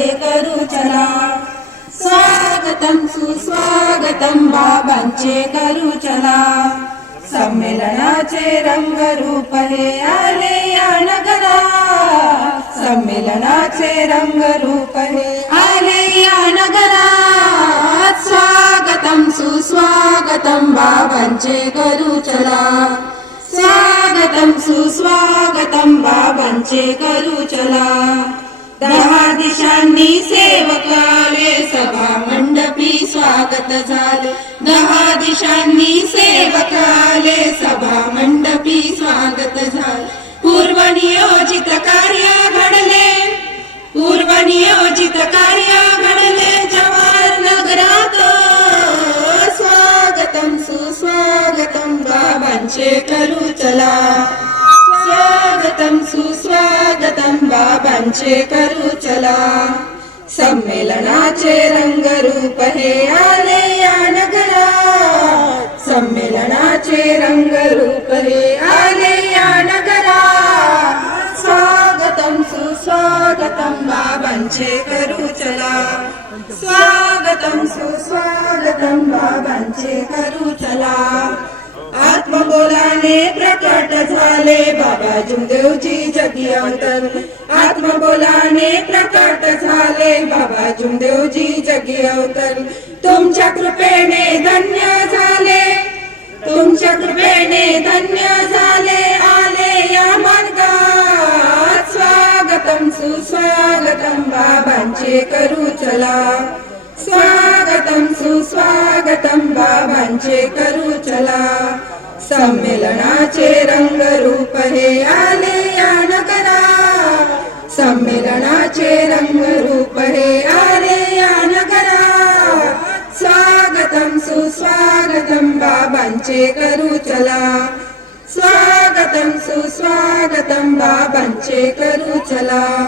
बाबांचे करू चला. स्वागतम सुस्वागतम बाबांचे करू चला. संमेलनाचे रंगरूप हे आले या नगरात. संमेलनाचे रंगरूप हे आले या नगरात. स्वागतम सुस्वागतम बाबांचे करू चला. स्वागतम सुस्वागतम बाबांचे करू चला. 10 दिशांनी सेवक आले सभा मंडपी स्वागत झाले. 10 दिशांनी सेवक आले सभा मंडपी स्वागत झाले. पूर्वनियोजित कार्य घडले. पूर्वनियोजित कार्य घडले जवाहर नगरात. स्वागतम सुस्वागतम बाबांचे करू चला. स्वागतम सुस्वागतम बाबांचे करू चला. संमेलनाचे रंगरूप हे आले या नगरात. संमेलनाचे रंगरूप हे आले या नगरात. स्वागतम सुस्वागतम बाबांचे करू चला. स्वागतम सुस्वागतम बाबांचे करू चला. आत्मबोलाने प्रकट झाले बाबा जुमदेवजी जगी अवतरले. आत्मबोलाने प्रकट झाले बाबा जुमदेवजी जगी अवतरले. तुमच्या कृपेने धन्य झाले. तुमच्या कृपेने धन्य झाले आले या मार्गात. स्वागतम सुस्वागतम बाबांचे करू चला. स्वागतम सुस्वागतम बाबांचे करू चला. संमेलनाचे रंगरूप हे आले या नगरात. संमेलनाचे रंगरूप हे आले या नगरात. स्वागतम सुस्वागतम बाबांचे करू चला. स्वागतम सुस्वागतम बाबांचे करू चला.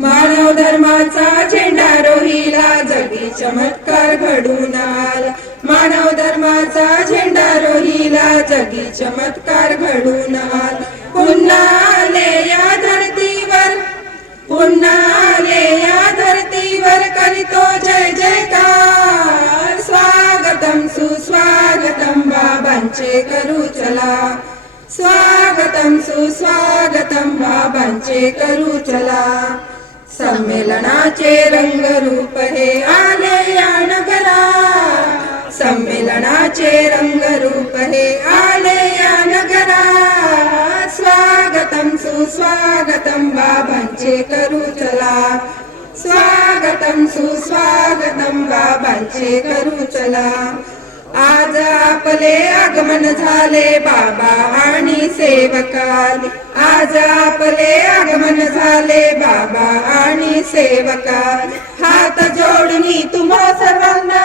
मानव धर्माचा झेंडा रोहिला जगी चमत्कार घडून आला. मानव धर्माचा झेंडा रोहिला जगी चमत्कार घडून आला. पुन्हा आले या धरतीवर. पुन्हा आले या धरतीवर करीतो जय जयकार. स्वागतम सुस्वागतम बाबांचे करू चला. स्वागतम सुस्वागतम बाबांचे करू चला. संमेलनाचे रंगरूप हे आले या नगरात. संमेलनाचे रंगरूप हे आले या नगरात. स्वागतम सुस्वागतम बाबांचे करू चला. स्वागतम सुस्वागतम बाबांचे करू चला. आज आपले आगमन झाले बाबा आणि सेवकाले. आज आपले आगमन झाले बाबा आणि सेवकाले. हात जोडणी तुम्हा सर्वांना.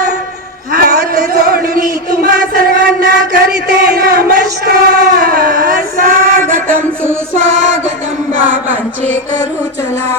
हात जोडणी तुम्हा सर्वांना करीते नमस्कार. स्वागतम सुस्वागतम बाबांचे करू चला.